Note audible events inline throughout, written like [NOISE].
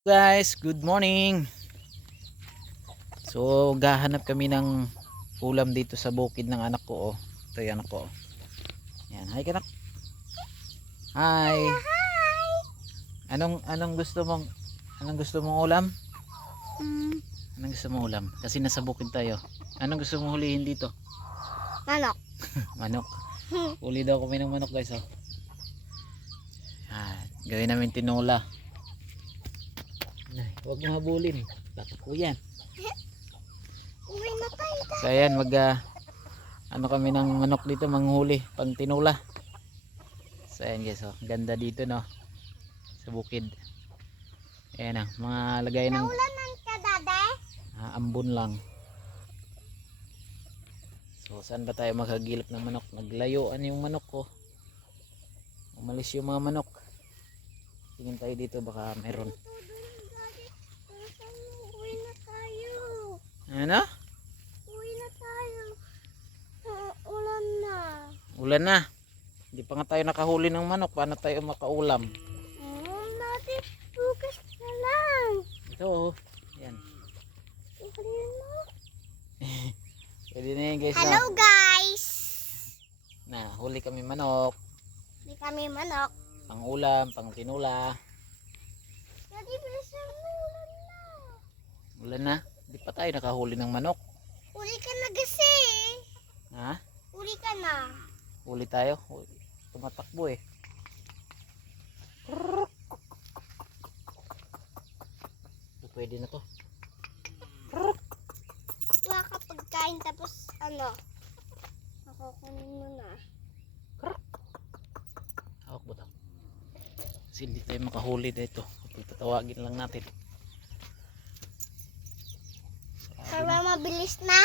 guys, good morning. So, gahanap kami ng ulam dito sa bukid ng anak ko. Oh. Ito yung anak ko. oh. Yan, hi kanak. Hi. Anong anong gusto mong anong gusto mong ulam? Mm, Anong gusto mong ulam? Kasi nasa bukid tayo. Anong gusto mong hulihin dito? manok. [LAUGHS] Manok. Huli daw kami ng manok guys oh. Yan, gawin namin tinola. Ay, huwag mo habulin. Baka po yan. Uwi na tayo. So ayan, mag ah, ano kami ng manok dito, manghuli, pang tinula. So ayan guys, oh, ganda dito no. Sa bukid. Ayan ah, mga lagay ng Naulanan ka, dade? ah, ambon lang. So saan ba tayo makagilap ng manok? Naglayuan yung manok ko. Umalis yung mga manok. Tingin tayo dito baka meron. Uwi na tayo. Ano? Uwi na tayo. Uh, ulan na. Ulan na. Hindi pa nga tayo nakahuli ng manok. Paano tayo makaulam? Oh, dade, bukas na lang. Ito oh. Yan. Na. [LAUGHS] Pwede na yan guys. na. Hello, guys. Na, huli kami manok. Hindi kami manok. Pang ulam, pang tinula. Dade, bilisan mo. Ulan na. Ulan na. Hindi pa tayo nakahuli ng manok. Uli ka na kasi. Ha? Uli ka na. Huli tayo. Tumatakbo eh. Pwede na to. Wala ka pagkain tapos ano. Nakukunin mo na. Hawak mo to. Kasi hindi tayo makahuli dito. Tatawagin lang natin. Mabilis na.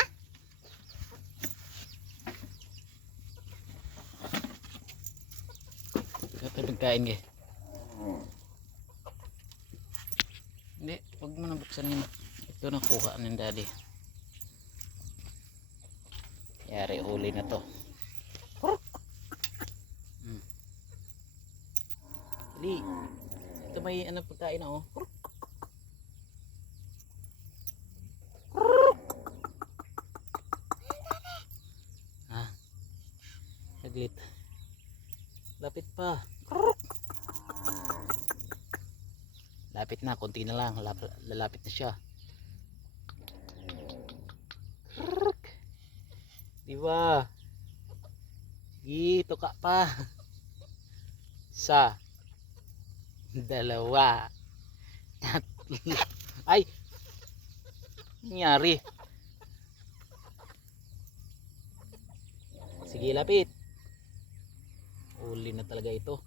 Ito pagkain eh. Hindi, huwag mo na buksan yun. Ito nakuha ng daddy. Yari, huli na to. Hmm. Dali. Ito may ano pagkain na oh. Saglit. Lapit pa. Lapit na, konti na lang. Lap- Lalapit na siya. Di ba? Dito ka pa. Sa. Dalawa. Ay! Nangyari. Sige, lapit. Uli na talaga ito.